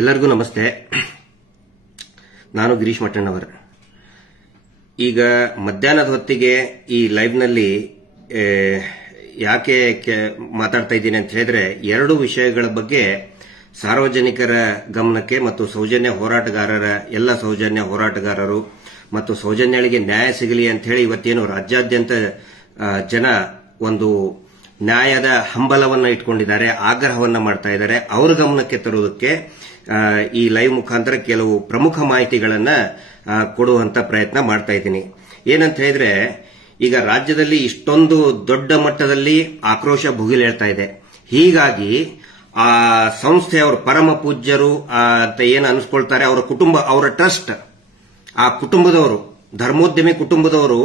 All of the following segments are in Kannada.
ಎಲ್ಲರಿಗೂ ನಮಸ್ತೆ. ನಾನು ಗಿರೀಶ್ ಮಠಣ್ಣವರ್. ಈಗ ಮಧ್ಯಾಹ್ನದ ಹೊತ್ತಿಗೆ ಈ ಲೈವ್ನಲ್ಲಿ ಯಾಕೆ ಮಾತಾಡ್ತಾ ಇದ್ದೀನಿ ಅಂತ ಹೇಳಿದ್ರೆ, ಎರಡು ವಿಷಯಗಳ ಬಗ್ಗೆ ಸಾರ್ವಜನಿಕರ ಗಮನಕ್ಕೆ ಮತ್ತು ಸೌಜನ್ಯ ಹೋರಾಟಗಾರರ ಎಲ್ಲ ಸೌಜನ್ಯ ಹೋರಾಟಗಾರರು ಮತ್ತು ಸೌಜನ್ಯಗಳಿಗೆ ನ್ಯಾಯ ಸಿಗಲಿ ಅಂತ ಹೇಳಿ ಇವತ್ತೇನು ರಾಜ್ಯಾದ್ಯಂತ ಜನ ಒಂದು ನ್ಯಾಯದ ಹಂಬಲವನ್ನ ಇಟ್ಕೊಂಡಿದ್ದಾರೆ, ಆಗ್ರಹವನ್ನ ಮಾಡ್ತಾ ಇದ್ದಾರೆ. ಅವರ ಗಮನಕ್ಕೆ ತರುವುದಕ್ಕೆ ಈ ಲೈವ್ ಮುಖಾಂತರ ಕೆಲವು ಪ್ರಮುಖ ಮಾಹಿತಿಗಳನ್ನ ಕೊಡುವಂತ ಪ್ರಯತ್ನ ಮಾಡ್ತಾ ಇದ್ದೀನಿ. ಏನಂತ ಹೇಳಿದ್ರೆ, ಈಗ ರಾಜ್ಯದಲ್ಲಿ ಇಷ್ಟೊಂದು ದೊಡ್ಡ ಮಟ್ಟದಲ್ಲಿ ಆಕ್ರೋಶ ಭುಗಿಲೇಳ್ತಾ ಇದೆ. ಹೀಗಾಗಿ ಆ ಸಂಸ್ಥೆಯವರು ಪರಮ ಪೂಜ್ಯರು ಅಂತ ಏನು ಅನಿಸ್ಕೊಳ್ತಾರೆ, ಅವರ ಕುಟುಂಬ, ಅವರ ಟ್ರಸ್ಟ್, ಆ ಕುಟುಂಬದವರು, ಧರ್ಮೋದ್ಯಮಿ ಕುಟುಂಬದವರು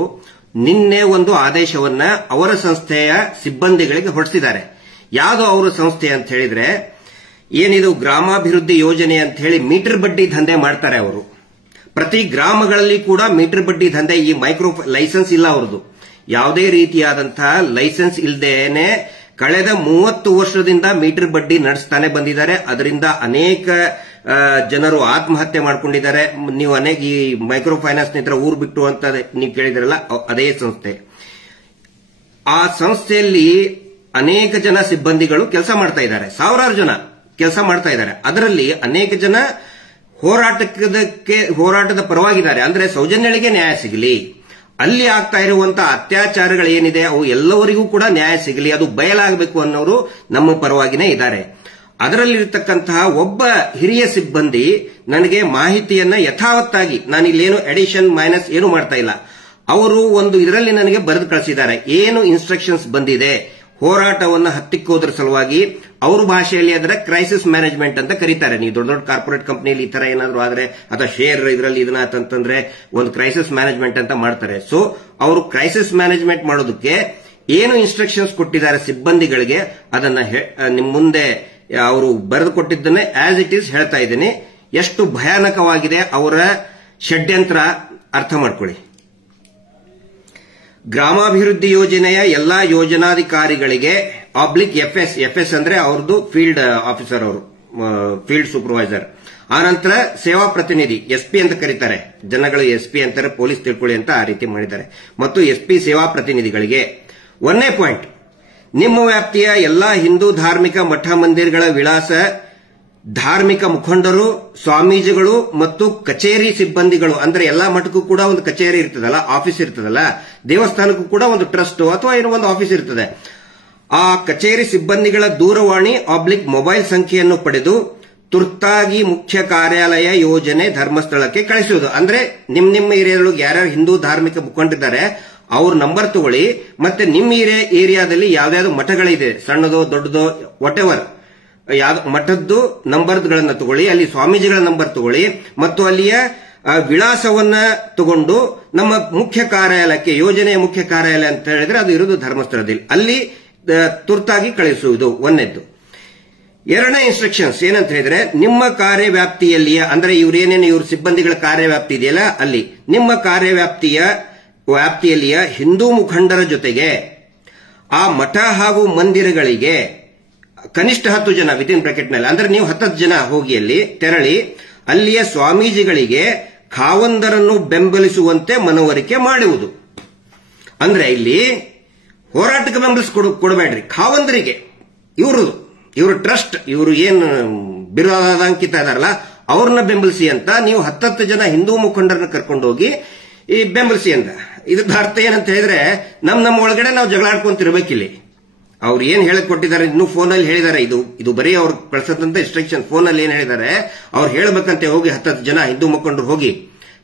ನಿನ್ನೆ ಒಂದು ಆದೇಶವನ್ನ ಅವರ ಸಂಸ್ಥೆಯ ಸಿಬ್ಬಂದಿಗಳಿಗೆ ಹೊರಡಿಸಿದ್ದಾರೆ. ಯಾವುದು ಅವರ ಸಂಸ್ಥೆ ಅಂತ ಹೇಳಿದ್ರೆ, ಏನಿದು ಗ್ರಾಮಾಭಿವೃದ್ಧಿ ಯೋಜನೆ ಅಂತ ಹೇಳಿ ಮೀಟರ್ ಬಡ್ಡಿ ದಂಧೆ ಮಾಡ್ತಾರೆ ಅವರು. ಪ್ರತಿ ಗ್ರಾಮಗಳಲ್ಲಿ ಕೂಡ ಮೀಟರ್ ಬಡ್ಡಿ ದಂಧೆ. ಈ ಮೈಕ್ರೋ ಲೈಸೆನ್ಸ್ ಇಲ್ಲ ಅವರದು, ಯಾವುದೇ ರೀತಿಯಾದಂತಹ ಲೈಸೆನ್ಸ್ ಇಲ್ಲದೇನೆ ಕಳೆದ 30 ವರ್ಷದಿಂದ ಮೀಟರ್ ಬಡ್ಡಿ ನಡೆಸ್ತಾನೆ ಬಂದಿದ್ದಾರೆ. ಅದರಿಂದ ಅನೇಕ ಜನರು ಆತ್ಮಹತ್ಯೆ ಮಾಡ್ಕೊಂಡಿದ್ದಾರೆ. ನೀವು ಅನೇಕ ಈ ಮೈಕ್ರೋ ಫೈನಾನ್ಸ್ ನಿಂದ ಊರು ಬಿಟ್ಟು ಅಂತ ನೀವು ಕೇಳಿದ್ರಲ್ಲ, ಅದೇ ಸಂಸ್ಥೆ. ಆ ಸಂಸ್ಥೆಯಲ್ಲಿ ಅನೇಕ ಜನ ಸಿಬ್ಬಂದಿಗಳು ಕೆಲಸ ಮಾಡ್ತಾ ಇದ್ದಾರೆ, ಸಾವಿರಾರು ಜನ ಕೆಲಸ ಮಾಡ್ತಾ ಇದ್ದಾರೆ. ಅದರಲ್ಲಿ ಅನೇಕ ಜನ ಹೋರಾಟದ ಪರವಾಗಿದ್ದಾರೆ. ಅಂದ್ರೆ ಸೌಜನ್ಯಗಳಿಗೆ ನ್ಯಾಯ ಸಿಗಲಿ, ಅಲ್ಲಿ ಆಗ್ತಾ ಇರುವಂತಹ ಅತ್ಯಾಚಾರಗಳೇನಿದೆ ಅವು ಎಲ್ಲವರಿಗೂ ಕೂಡ ನ್ಯಾಯ ಸಿಗಲಿ, ಅದು ಬಯಲಾಗಬೇಕು ಅನ್ನೋರು ನಮ್ಮ ಪರವಾಗಿನೇ ಇದ್ದಾರೆ. ಅದರಲ್ಲಿರತಕ್ಕಂತಹ ಒಬ್ಬ ಹಿರಿಯ ಸಿಬ್ಬಂದಿ ನನಗೆ ಮಾಹಿತಿಯನ್ನ ಯಥಾವತ್ತಾಗಿ, ನಾನು ಇಲ್ಲೇನು ಎಡಿಷನ್ ಮೈನಸ್ ಏನು ಮಾಡ್ತಾ ಇಲ್ಲ, ಅವರು ಒಂದು ಇದರಲ್ಲಿ ನನಗೆ ಬರೆದು ಕಳಿಸಿದ್ದಾರೆ. ಏನು ಇನ್ಸ್ಟ್ರಕ್ಷನ್ಸ್ ಬಂದಿದೆ ಹೋರಾಟವನ್ನು ಹತ್ತಿಕ್ಕೋದ್ರ ಸಲುವಾಗಿ, ಅವ್ರ ಭಾಷೆಯಲ್ಲಿ ಅದರ ಕ್ರೈಸಿಸ್ ಮ್ಯಾನೇಜ್ಮೆಂಟ್ ಅಂತ ಕರೀತಾರೆ. ನೀವು ದೊಡ್ಡ ದೊಡ್ಡ ಕಾರ್ಪೊರೇಟ್ ಕಂಪನಿಯಲ್ಲಿ ಈ ತರ ಏನಾದ್ರು ಆದ್ರೆ ಅಥವಾ ಶೇರ್ ಇದರಲ್ಲಿ ಇದನ್ನ ಅಂತಂದ್ರೆ ಒಂದು ಕ್ರೈಸಿಸ್ ಮ್ಯಾನೇಜ್ಮೆಂಟ್ ಅಂತ ಮಾಡ್ತಾರೆ. ಸೊ ಅವರು ಕ್ರೈಸಿಸ್ ಮ್ಯಾನೇಜ್ಮೆಂಟ್ ಮಾಡೋದಕ್ಕೆ ಏನು ಇನ್ಸ್ಟ್ರಕ್ಷನ್ಸ್ ಕೊಟ್ಟಿದ್ದಾರೆ ಸಿಬ್ಬಂದಿಗಳಿಗೆ, ಅದನ್ನ ನಿಮ್ ಮುಂದೆ ಅವರು ಬರೆದು ಕೊಟ್ಟಿದ್ದನ್ನೇ ಆಸ್ ಇಟ್ ಈಸ್ ಹೇಳ್ತಾ ಇದ್ದೀನಿ. ಎಷ್ಟು ಭಯಾನಕವಾಗಿದೆ ಅವರ ಷಡ್ಯಂತ್ರ ಅರ್ಥ ಮಾಡ್ಕೊಳ್ಳಿ. ಗ್ರಾಮಾಭಿವೃದ್ಧಿ ಯೋಜನೆಯ ಎಲ್ಲಾ ಯೋಜನಾಧಿಕಾರಿಗಳಿಗೆ ಎಫ್ಎಸ್ ಅಂದ್ರೆ ಅವ್ರದ್ದು ಫೀಲ್ಡ್ ಆಫೀಸರ್, ಅವರು ಫೀಲ್ಡ್ ಸೂಪರ್ವೈಸರ್. ಆನಂತರ ಸೇವಾ ಪ್ರತಿನಿಧಿ ಎಸ್ಪಿ ಅಂತ ಕರೀತಾರೆ, ಜನಗಳು ಎಸ್ಪಿ ಅಂತಾರೆ, ಪೊಲೀಸ್ ತಿಳ್ಕೊಳ್ಳಿ ಅಂತ ಆ ರೀತಿ ಮಾಡಿದ್ದಾರೆ. ಮತ್ತು ಎಸ್ಪಿ ಸೇವಾ ಪ್ರತಿನಿಧಿಗಳಿಗೆ 1ನೇ ಪಾಯಿಂಟ್, ನಿಮ್ಮ ವ್ಯಾಪ್ತಿಯ ಎಲ್ಲಾ ಹಿಂದೂ ಧಾರ್ಮಿಕ ಮಠ ಮಂದಿರಗಳ ವಿಳಾಸ, ಧಾರ್ಮಿಕ ಮುಖಂಡರು, ಸ್ವಾಮೀಜಿಗಳು ಮತ್ತು ಕಚೇರಿ ಸಿಬ್ಬಂದಿಗಳು, ಅಂದ್ರೆ ಎಲ್ಲಾ ಮಠಕ್ಕೂ ಕೂಡ ಒಂದು ಕಚೇರಿ ಇರ್ತದಲ್ಲ, ಆಫೀಸ್ ಇರ್ತದಲ್ಲ, ದೇವಸ್ಥಾನಕ್ಕೂ ಕೂಡ ಒಂದು ಟ್ರಸ್ಟ್ ಅಥವಾ ಏನೋ ಒಂದು ಆಫೀಸ್ ಇರ್ತದೆ. ಆ ಕಚೇರಿ ಸಿಬ್ಬಂದಿಗಳ ದೂರವಾಣಿ ಮೊಬೈಲ್ ಸಂಖ್ಯೆಯನ್ನು ಪಡೆದು ತುರ್ತಾಗಿ ಮುಖ್ಯ ಕಾರ್ಯಾಲಯ ಯೋಜನೆ ಧರ್ಮಸ್ಥಳಕ್ಕೆ ಕಳಿಸುವುದು. ಅಂದ್ರೆ ನಿಮ್ಮ ಏರಿಯಾದೊಳಗೆ ಯಾರ್ಯಾರು ಹಿಂದೂ ಧಾರ್ಮಿಕ ಮುಖಂಡರಿದ್ದಾರೆ ಅವ್ರ ನಂಬರ್ ತಗೊಳ್ಳಿ, ಮತ್ತೆ ನಿಮ್ಮ ಏರಿಯಾದಲ್ಲಿ ಯಾವ್ದಾವ್ದು ಮಠಗಳಿದೆ, ಸಣ್ಣದೋ ದೊಡ್ಡದೋ ವಾಟ್ ಎವರ್, ಮಠದ್ದು ನಂಬರ್ಗಳನ್ನು ತಗೊಳ್ಳಿ, ಅಲ್ಲಿ ಸ್ವಾಮೀಜಿಗಳ ನಂಬರ್ ತಗೊಳ್ಳಿ, ಮತ್ತು ಅಲ್ಲಿಯ ವಿಳಾಸವನ್ನ ತಗೊಂಡು ನಮ್ಮ ಮುಖ್ಯ ಕಾರ್ಯಾಲಯಕ್ಕೆ, ಯೋಜನೆಯ ಮುಖ್ಯ ಕಾರ್ಯಾಲಯ ಅಂತ ಹೇಳಿದ್ರೆ ಅದು ಇರುವುದು ಧರ್ಮಸ್ಥಳದಲ್ಲಿ, ಅಲ್ಲಿ ತುರ್ತಾಗಿ ಕಳಿಸುವುದು 1ನೇದ್ದು. 2ನೇ ಇನ್ಸ್ಟ್ರಕ್ಷನ್ಸ್ ಏನಂತ ಹೇಳಿದ್ರೆ, ನಿಮ್ಮ ಕಾರ್ಯವ್ಯಾಪ್ತಿಯಲ್ಲಿಯ, ಅಂದ್ರೆ ಇವ್ರೇನೇನು ಇವ್ರ ಸಿಬ್ಬಂದಿಗಳ ಕಾರ್ಯವ್ಯಾಪ್ತಿ ಇದೆಯಲ್ಲ, ಅಲ್ಲಿ ನಿಮ್ಮ ವ್ಯಾಪ್ತಿಯಲ್ಲಿಯ ಹಿಂದೂ ಮುಖಂಡರ ಜೊತೆಗೆ ಆ ಮಠ ಹಾಗೂ ಮಂದಿರಗಳಿಗೆ ಕನಿಷ್ಠ 10 ಜನ ವಿತಿನ್ ಬ್ರಾಕೆಟ್ನಲ್ಲಿ, ಅಂದ್ರೆ ನೀವು 10 ಜನ ಹೋಗಿ ಅಲ್ಲಿ ತೆರಳಿ ಅಲ್ಲಿಯ ಸ್ವಾಮೀಜಿಗಳಿಗೆ ಖಾವಂದರನ್ನು ಬೆಂಬಲಿಸುವಂತೆ ಮನವರಿಕೆ ಮಾಡುವುದು. ಅಂದ್ರೆ ಇಲ್ಲಿ ಹೋರಾಟಕ್ಕೆ ಕೊಡಬೇಡ್ರಿ, ಖಾವಂದರಿಗೆ, ಇವರು ಟ್ರಸ್ಟ್, ಇವರು ಏನು ಬಿರುದಾಂಕಿತ ಇದಾರಲ್ಲ ಅವ್ರನ್ನ ಬೆಂಬಲಿಸಿ ಅಂತ ನೀವು 10 ಜನ ಹಿಂದೂ ಮುಖಂಡರನ್ನ ಕರ್ಕೊಂಡು ಹೋಗಿ ಈ ಬೆಂಬಲಿಸಿ ಅಂತ. ಇದ್ರ ಅರ್ಥ ಏನಂತ ಹೇಳಿದ್ರೆ, ನಮ್ಮ ಒಳಗಡೆ ನಾವು ಜಗಳಾಡ್ಕೊಂತಿರ್ಬೇಕಿಲ್ಲಿ. ಅವ್ರು ಏನ್ ಹೇಳಕ್ ಕೊಟ್ಟಿದ್ದಾರೆ, ಇನ್ನು ಫೋನಲ್ಲಿ ಹೇಳಿದ್ದಾರೆ, ಇದು ಬರೀ ಅವ್ರು ಕಳಿಸದಂತ ಇನ್ಸ್ಟ್ರಕ್ಷನ್. ಫೋನಲ್ಲಿ ಏನ್ ಹೇಳಿದ್ದಾರೆ, ಅವ್ರು ಹೇಳಬೇಕಂತೆ, ಹೋಗಿ 10 ಜನ ಹಿಂದೂ ಮುಖಂಡರು ಹೋಗಿ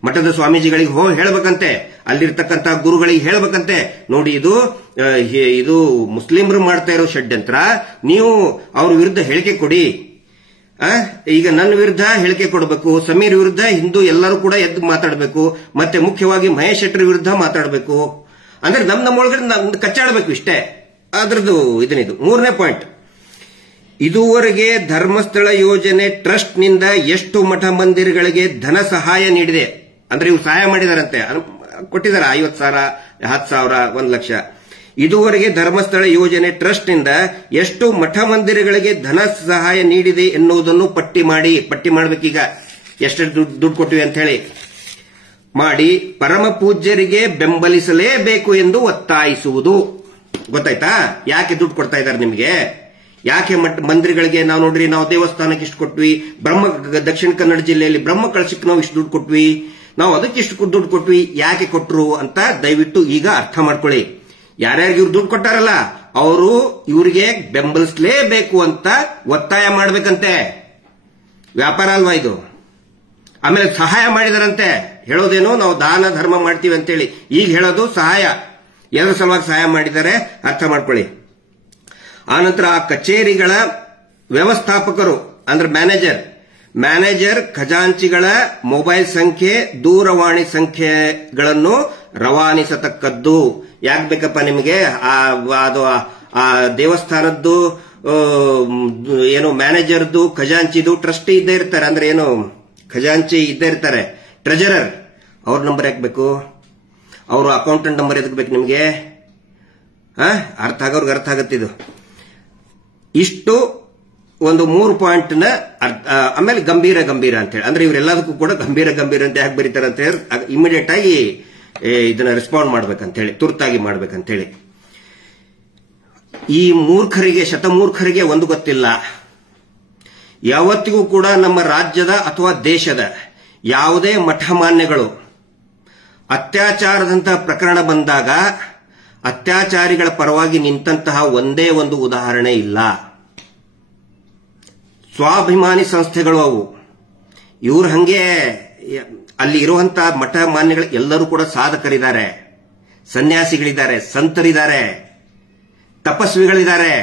ಮಠದ ಸ್ವಾಮೀಜಿಗಳಿಗೆ ಹೋಗಿ ಹೇಳಬೇಕಂತೆ, ಅಲ್ಲಿರ್ತಕ್ಕಂಥ ಗುರುಗಳಿಗೆ ಹೇಳಬೇಕಂತೆ, ನೋಡಿ ಇದು ಮುಸ್ಲಿಮರು ಮಾಡ್ತಾ ಇರೋ ಷಡ್ಯಂತ್ರ, ನೀವು ಅವ್ರ ವಿರುದ್ಧ ಹೇಳಿಕೆ ಕೊಡಿ. ಈಗ ನನ್ನ ವಿರುದ್ಧ ಹೇಳಿಕೆ ಕೊಡಬೇಕು, ಸಮೀರ್ ವಿರುದ್ಧ ಹಿಂದೂ ಎಲ್ಲರೂ ಕೂಡ ಎದ್ದು ಮಾತಾಡಬೇಕು, ಮತ್ತೆ ಮುಖ್ಯವಾಗಿ ಮಹೇಶ್ ಶೆಟ್ಟರ್ ವಿರುದ್ಧ ಮಾತಾಡಬೇಕು. ಅಂದ್ರೆ ನಮ್ಮ ಒಳಗಡೆ ಕಚ್ಚಾಡಬೇಕು, ಇಷ್ಟೇ ಅದ್ರದ್ದು ಇದನ್ನಿದು. 3ನೇ ಪಾಯಿಂಟ್, ಇದುವರೆಗೆ ಧರ್ಮಸ್ಥಳ ಯೋಜನೆ ಟ್ರಸ್ಟ್ ನಿಂದ ಎಷ್ಟು ಮಠ ಮಂದಿರಗಳಿಗೆ ಧನ ಸಹಾಯ ನೀಡಿದೆ, ಅಂದ್ರೆ ಇವು ಸಹಾಯ ಮಾಡಿದಾರಂತೆ, ಕೊಟ್ಟಿದ್ದಾರೆ 50,000, 10,000, 1 ಲಕ್ಷ. ಇದುವರೆಗೆ ಧರ್ಮಸ್ಥಳ ಯೋಜನೆ ಟ್ರಸ್ಟ್ ನಿಂದ ಎಷ್ಟು ಮಠ ಮಂದಿರಗಳಿಗೆ ಧನ ಸಹಾಯ ನೀಡಿದೆ ಎನ್ನುವುದನ್ನು ಪಟ್ಟಿ ಮಾಡಬೇಕೀಗ. ಎಷ್ಟು ದುಡ್ಡು ಕೊಟ್ಟಿವೆ ಅಂತ ಹೇಳಿ ಮಾಡಿ ಪರಮ ಪೂಜ್ಯರಿಗೆ ಬೆಂಬಲಿಸಲೇಬೇಕು ಎಂದು ಒತ್ತಾಯಿಸುವುದು. ಗೊತ್ತಾಯ್ತಾ ಯಾಕೆ ದುಡ್ಡು ಕೊಡ್ತಾ ಇದ್ದಾರೆ ನಿಮಗೆ? ಯಾಕೆ ಮಂದಿರಗಳಿಗೆ ನಾವು ನೋಡ್ರಿ, ನಾವು ದೇವಸ್ಥಾನಕ್ಕೆ ಇಷ್ಟು ಕೊಟ್ವಿ, ದಕ್ಷಿಣ ಕನ್ನಡ ಜಿಲ್ಲೆಯಲ್ಲಿ ಬ್ರಹ್ಮ ಕಳಶಕ್ಕೆ ನಾವು ಇಷ್ಟು ದುಡ್ಡು ಕೊಟ್ವಿ, ನಾವು ಅದಕ್ಕೆ ಇಷ್ಟು ದುಡ್ಡು ಕೊಟ್ವಿ, ಯಾಕೆ ಕೊಟ್ರು ಅಂತ ದಯವಿಟ್ಟು ಈಗ ಅರ್ಥ ಮಾಡ್ಕೊಳ್ಳಿ. ಯಾರ್ಯಾರಿಗೆ ಇವ್ರು ದುಡ್ಡು ಕೊಟ್ಟಾರಲ್ಲ ಅವರು ಇವರಿಗೆ ಬೆಂಬಲಿಸಲೇಬೇಕು ಅಂತ ಒತ್ತಾಯ ಮಾಡ್ಬೇಕಂತೆ. ವ್ಯಾಪಾರ ಅಲ್ವಾ ಇದು? ಆಮೇಲೆ ಸಹಾಯ ಮಾಡಿದಾರಂತೆ. ಹೇಳೋದೇನು ನಾವು ದಾನ ಧರ್ಮ ಮಾಡ್ತೀವಿ ಅಂತೇಳಿ, ಈಗ ಹೇಳೋದು ಸಹಾಯ. ಎಲ್ಲರ ಸಲುವಾಗಿ ಸಹಾಯ ಮಾಡಿದ್ದಾರೆ, ಅರ್ಥ ಮಾಡ್ಕೊಳ್ಳಿ. ಆನಂತರ ಆ ಕಚೇರಿಗಳ ವ್ಯವಸ್ಥಾಪಕರು ಅಂದ್ರೆ ಮ್ಯಾನೇಜರ್ ಖಜಾಂಚಿಗಳ ಮೊಬೈಲ್ ಸಂಖ್ಯೆ, ದೂರವಾಣಿ ಸಂಖ್ಯೆಗಳನ್ನು ರವಾನಿಸತಕ್ಕದ್ದು. ಯಾಕೆ ಬೇಕಪ್ಪ ನಿಮಗೆ? ಅದು ಆ ದೇವಸ್ಥಾನದ್ದು ಏನು ಮ್ಯಾನೇಜರ್ದು, ಖಜಾಂಚಿದು, ಟ್ರಸ್ಟಿ ಇದ್ದೇ ಇರ್ತಾರೆ. ಅಂದ್ರೆ ಏನು ಖಜಾಂಚಿ ಇದ್ದೇ ಇರ್ತಾರೆ, ಟ್ರೆಜರರ್. ಅವ್ರ ನಂಬರ್ ಯಾಕೆ ಬೇಕು? ಅವರು ಅಕೌಂಟೆಂಟ್ ನಂಬರ್ ಎದಕ್ಕೆ ಬೇಕು ನಿಮಗೆ? ಅರ್ಥ ಆಗೋರ್ಗೆ ಅರ್ಥ ಆಗತ್ತಿದು. ಇಷ್ಟು ಒಂದು 3 ಪಾಯಿಂಟ್ ನ ಆಮೇಲೆ ಗಂಭೀರ ಅಂತ ಹೇಳಿ, ಅಂದ್ರೆ ಇವರೆಲ್ಲದಕ್ಕೂ ಕೂಡ ಗಂಭೀರ ಅಂತ ಯಾಕೆ ಬರೀತಾರೆ ಅಂತ ಹೇಳಿ ಇಮಿಡಿಯೇಟ್ ಆಗಿ ಇದನ್ನ ರೆಸ್ಪಾಂಡ್ ಮಾಡ್ಬೇಕಂತ ಹೇಳಿ, ತುರ್ತಾಗಿ ಮಾಡ್ಬೇಕಂತ ಹೇಳಿ. ಈ ಶತಮೂರ್ಖರಿಗೆ ಒಂದು ಗೊತ್ತಿಲ್ಲ. ಯಾವತ್ತಿಗೂ ಕೂಡ ನಮ್ಮ ರಾಜ್ಯದ ಅಥವಾ ದೇಶದ ಯಾವುದೇ ಮಠಮಾನ್ಯಗಳು ಅತ್ಯಾಚಾರದಂತಹ ಪ್ರಕರಣ ಬಂದಾಗ ಅತ್ಯಾಚಾರಿಗಳ ಪರವಾಗಿ ನಿಂತಹ ಒಂದೇ ಒಂದು ಉದಾಹರಣೆ ಇಲ್ಲ. ಸ್ವಾಭಿಮಾನಿ ಸಂಸ್ಥೆಗಳು ಅವು. ಇವ್ರು ಹಂಗೆ ಅಲ್ಲಿ ಇರುವಂತಹ ಮಠ ಮಾನ್ಯಗಳು ಎಲ್ಲರೂ ಕೂಡ ಸಾಧಕರಿದ್ದಾರೆ, ಸನ್ಯಾಸಿಗಳಿದ್ದಾರೆ, ಸಂತರಿದ್ದಾರೆ, ತಪಸ್ವಿಗಳಿದ್ದಾರೆ,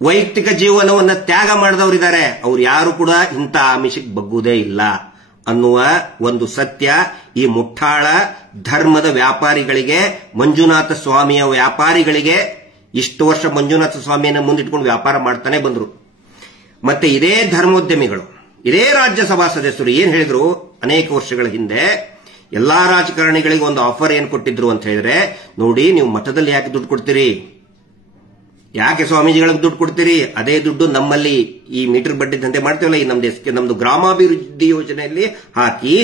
ವೈಯಕ್ತಿಕ ಜೀವನವನ್ನ ತ್ಯಾಗ ಮಾಡಿದವರಿದ್ದಾರೆ. ಅವ್ರು ಯಾರು ಕೂಡ ಇಂಥ ಆಮಿಷಕ್ಕೆ ಬಗ್ಗುವುದೇ ಇಲ್ಲ ಅನ್ನುವ ಒಂದು ಸತ್ಯ ಈ ಮುಠಾಳ ಧರ್ಮದ ವ್ಯಾಪಾರಿಗಳಿಗೆ, ಮಂಜುನಾಥ ಸ್ವಾಮಿಯ ವ್ಯಾಪಾರಿಗಳಿಗೆ, ಇಷ್ಟು ವರ್ಷ ಮಂಜುನಾಥ ಸ್ವಾಮಿಯನ್ನು ಮುಂದಿಟ್ಕೊಂಡು ವ್ಯಾಪಾರ ಮಾಡ್ತಾನೆ ಬಂದ್ರು. ಮತ್ತೆ ಇದೇ ಧರ್ಮೋದ್ಯಮಿಗಳು, ಇದೇ ರಾಜ್ಯಸಭಾ ಸದಸ್ಯರು ಏನ್ ಹೇಳಿದ್ರು ಅನೇಕ ವರ್ಷಗಳ ಹಿಂದೆ, ಎಲ್ಲಾ ರಾಜಕಾರಣಿಗಳಿಗೆ ಒಂದು ಆಫರ್ ಏನ್ ಕೊಟ್ಟಿದ್ರು ಅಂತ ಹೇಳಿದ್ರೆ, ನೋಡಿ ನೀವು ಮಠದಲ್ಲಿ ಯಾಕೆ ದುಡ್ಡು ಕೊಡ್ತೀರಿ, ಯಾಕೆ ಸ್ವಾಮೀಜಿಗಳಿಗೆ ದುಡ್ಡು ಕೊಡ್ತೀರಿ, ಅದೇ ದುಡ್ಡು ನಮ್ಮಲ್ಲಿ ಈ ಮೀಟರ್ ಬಡ್ಡಿ ದಂಧೆ ಮಾಡ್ತೀವಲ್ಲ, ಈ ನಮ್ದು ಗ್ರಾಮಾಭಿವೃದ್ಧಿ ಯೋಜನೆಯಲ್ಲಿ ಹಾಕಿ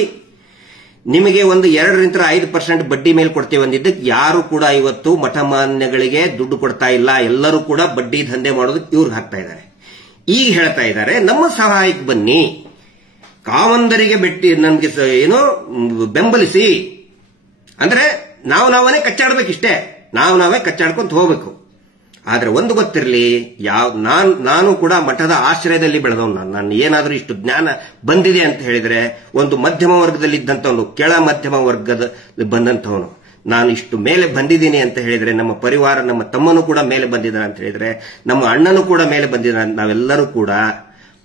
ನಿಮಗೆ ಒಂದು 2-5% ಬಡ್ಡಿ ಮೇಲೆ ಕೊಡ್ತೇವೆ ಅಂದಿದ್ದಕ್ಕೆ ಯಾರು ಕೂಡ ಇವತ್ತು ಮಠಮಾನ್ಯಗಳಿಗೆ ದುಡ್ಡು ಕೊಡ್ತಾ ಇಲ್ಲ. ಎಲ್ಲರೂ ಕೂಡ ಬಡ್ಡಿ ದಂಧೆ ಮಾಡೋದಕ್ಕೆ ಇವ್ರಿಗೆ ಹಾಕ್ತಾ ಇದ್ದಾರೆ. ಈಗ ಹೇಳ್ತಾ ಇದ್ದಾರೆ ನಮ್ಮ ಸಹಾಯಕ್ಕೆ ಬನ್ನಿ, ಕಾವಂದರಿಗೆ ನಮ್ಗೆ ಏನೋ ಬೆಂಬಲಿಸಿ. ಅಂದ್ರೆ ನಾವೇ ಕಚ್ಚಾಡ್ಬೇಕಿಷ್ಟೇ, ನಾವೇ ಕಚ್ಚಾಡ್ಕೊಂತ ಹೋಗ್ಬೇಕು. ಆದ್ರೆ ಒಂದು ಗೊತ್ತಿರಲಿ, ನಾನು ಕೂಡ ಮಠದ ಆಶ್ರಯದಲ್ಲಿ ಬೆಳೆದವನು. ನಾನು ಏನಾದ್ರೂ ಇಷ್ಟು ಜ್ಞಾನ ಬಂದಿದೆ ಅಂತ ಹೇಳಿದ್ರೆ ಒಂದು ಮಧ್ಯಮ ವರ್ಗದಲ್ಲಿ ಇದ್ದಂತವನು, ಕೆಳ ಮಧ್ಯಮ ವರ್ಗದ ಬಂದಂತವನು. ನಾನು ಇಷ್ಟು ಮೇಲೆ ಬಂದಿದ್ದೀನಿ ಅಂತ ಹೇಳಿದ್ರೆ, ನಮ್ಮ ಪರಿವಾರ, ನಮ್ಮ ತಮ್ಮನು ಕೂಡ ಮೇಲೆ ಬಂದಿದ್ದಾನೆ ಅಂತ ಹೇಳಿದ್ರೆ, ನಮ್ಮ ಅಣ್ಣನು ಕೂಡ ಮೇಲೆ ಬಂದಿದ್ದಾನೆ. ನಾವೆಲ್ಲರೂ ಕೂಡ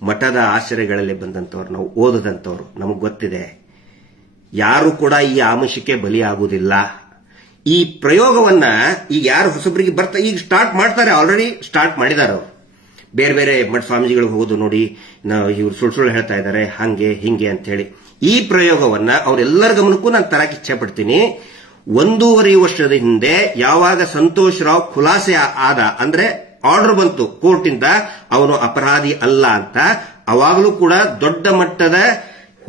ಮಠದ ಆಶ್ರಯಗಳಲ್ಲಿ ಬಂದಂತವ್ರು, ನಾವು ಓದದಂತವ್ರು, ನಮಗ್ ಗೊತ್ತಿದೆ. ಯಾರು ಕೂಡ ಈ ಆಮಿಷಕ್ಕೆ ಬಲಿಯಾಗುವುದಿಲ್ಲ. ಈ ಪ್ರಯೋಗವನ್ನ ಈಗ ಯಾರು ಹೊಸಬರಿಗೆ ಈಗ ಸ್ಟಾರ್ಟ್ ಮಾಡ್ತಾರೆ, ಆಲ್ರೆಡಿ ಸ್ಟಾರ್ಟ್ ಮಾಡಿದ್ದಾರೆ ಅವರು. ಬೇರೆ ಮಠ ಸ್ವಾಮೀಜಿಗಳಿಗೆ ಹೋಗೋದು ನೋಡಿ, ಇವ್ರು ಸುಳ್ಳು ಹೇಳ್ತಾ ಇದ್ದಾರೆ, ಹಂಗೆ ಹಿಂಗೆ ಅಂತ ಹೇಳಿ. ಈ ಪ್ರಯೋಗವನ್ನ ಅವರೆಲ್ಲರ ಗಮನಕ್ಕೂ ನಾನು ತರಕ್ಕೆ ಇಚ್ಛೆ ಪಡ್ತೀನಿ. 1.5 ವರ್ಷದ ಹಿಂದೆ ಯಾವಾಗ ಸಂತೋಷ್ ರಾವ್ ಖುಲಾಸೆ ಆದ, ಅಂದ್ರೆ ಆರ್ಡರ್ ಬಂತು ಕೋರ್ಟಿಂದ ಅವನು ಅಪರಾಧಿ ಅಲ್ಲ ಅಂತ, ಅವಾಗಲೂ ಕೂಡ ದೊಡ್ಡ ಮಟ್ಟದ